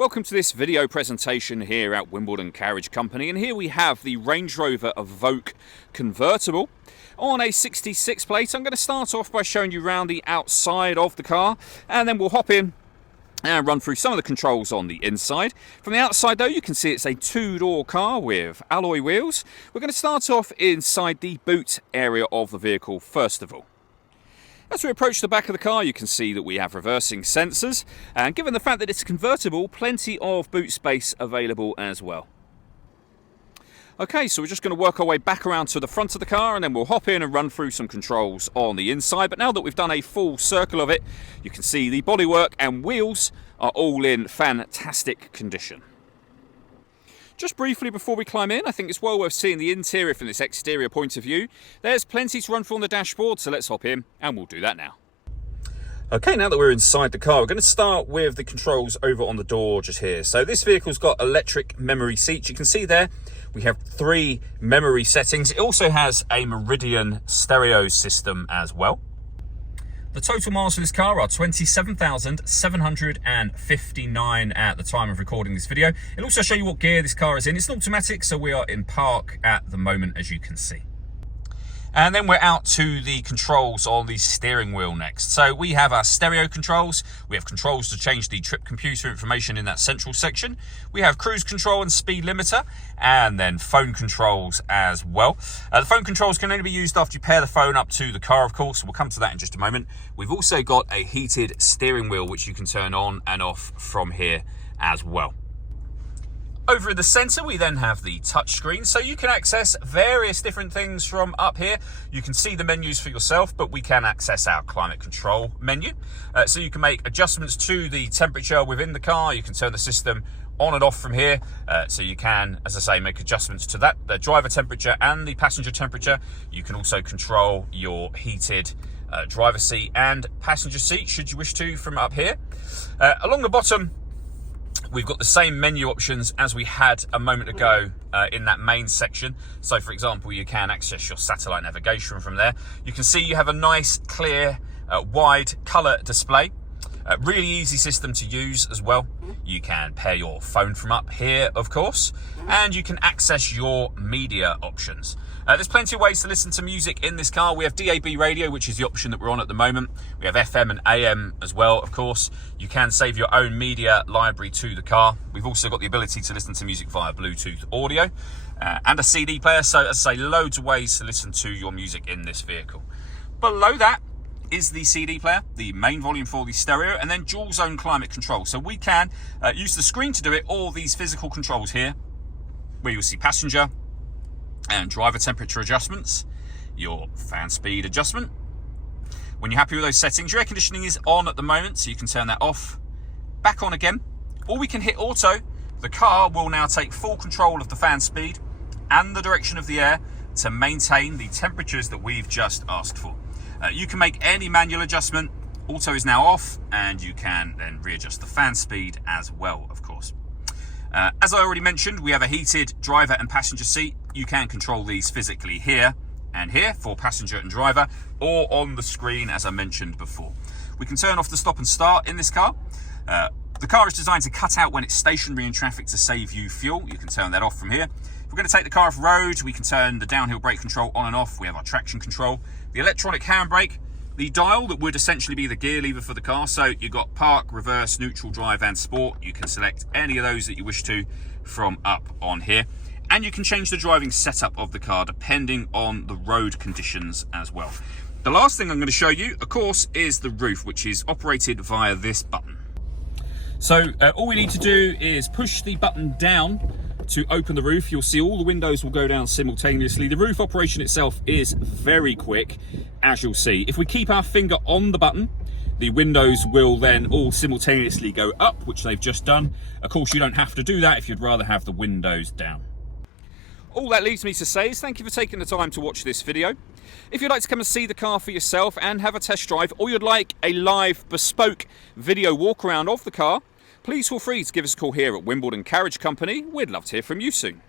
Welcome to this video presentation here at Wimbledon Carriage Company, and here we have the Range Rover Evoque Convertible on a 66 plate. I'm going to start off by showing you around the outside of the car, and then we'll hop in and run through some of the controls on the inside. From the outside though, you can see it's a two-door car with alloy wheels. We're going to start off inside the boot area of the vehicle first of all. As we approach the back of the car, you can see that we have reversing sensors, and given the fact that it's convertible, plenty of boot space available as well. Okay, so we're just going to work our way back around to the front of the car, and then we'll hop in and run through some controls on the inside. But now that we've done a full circle of it, you can see the bodywork and wheels are all in fantastic condition. Just briefly before we climb in, I think it's well worth seeing the interior from this exterior point of view. There's plenty to run through on the dashboard, so let's hop in and we'll do that now. Okay, now that we're inside the car, we're going to start with the controls over on the door just here. So this vehicle's got electric memory seats. You can see there we have 3 memory settings. It also has a Meridian stereo system as well. The total miles for this car are 27,759 at the time of recording this video. It'll also show you what gear this car is in. It's an automatic, so we are in park at the moment, as you can see. And then we're out to the controls on the steering wheel next. So we have our stereo controls. We have controls to change the trip computer information in that central section. We have cruise control and speed limiter, and then phone controls as well. The phone controls can only be used after you pair the phone up to the car, of course. We'll come to that in just a moment. We've also got a heated steering wheel, which you can turn on and off from here as well. Over in the centre, we then have the touch screen, so you can access various different things from up here. You can see the menus for yourself, but we can access our climate control menu. So you can make adjustments to the temperature within the car. You can turn the system on and off from here. So you can, as I say, make adjustments to that, the driver temperature and the passenger temperature. You can also control your heated driver seat and passenger seat, should you wish to, from up here. Along the bottom, we've got the same menu options as we had a moment ago in that main section. So for example, you can access your satellite navigation from there. You can see you have a nice, clear, wide colour display. Really easy system to use as well. You can pair your phone from up here, of course, and you can access your media options. There's plenty of ways to listen to music in this car. We have DAB radio, which is the option that we're on at the moment. We have FM and AM as well, of course. You can save your own media library to the car. We've also got the ability to listen to music via Bluetooth audio and a CD player. So, as I say, loads of ways to listen to your music in this vehicle. Below that is the CD player, the main volume for the stereo, and then dual zone climate control. So we can use the screen to do it, or these physical controls here, where you'll see passenger and driver temperature adjustments, your fan speed adjustment. When you're happy with those settings, your air conditioning is on at the moment, so you can turn that off, back on again, or we can hit auto. The car will now take full control of the fan speed and the direction of the air to maintain the temperatures that we've just asked for. You can make any manual adjustment. Auto is now off, and you can then readjust the fan speed as well, of course. As I already mentioned, we have a heated driver and passenger seat. You can control these physically here and here for passenger and driver, or on the screen, as I mentioned before. We can turn off the stop and start in this car. The car is designed to cut out when it's stationary in traffic to save you fuel. You can turn that off from here. If we're going to take the car off road, we can turn the downhill brake control on and off. We have our traction control, the electronic handbrake, the dial that would essentially be the gear lever for the car. So you've got park, reverse, neutral, drive and sport. You can select any of those that you wish to from up on here. And you can change the driving setup of the car depending on the road conditions as well. The last thing I'm going to show you, of course, is the roof, which is operated via this button. So all we need to do is push the button down to open the roof. You'll see all the windows will go down simultaneously. The roof operation itself is very quick, as you'll see. If we keep our finger on the button, the windows will then all simultaneously go up, which they've just done. Of course, you don't have to do that if you'd rather have the windows down. All that leaves me to say is thank you for taking the time to watch this video. If you'd like to come and see the car for yourself and have a test drive, or you'd like a live bespoke video walk around of the car, please feel free to give us a call here at Wimbledon Carriage Company. We'd love to hear from you soon.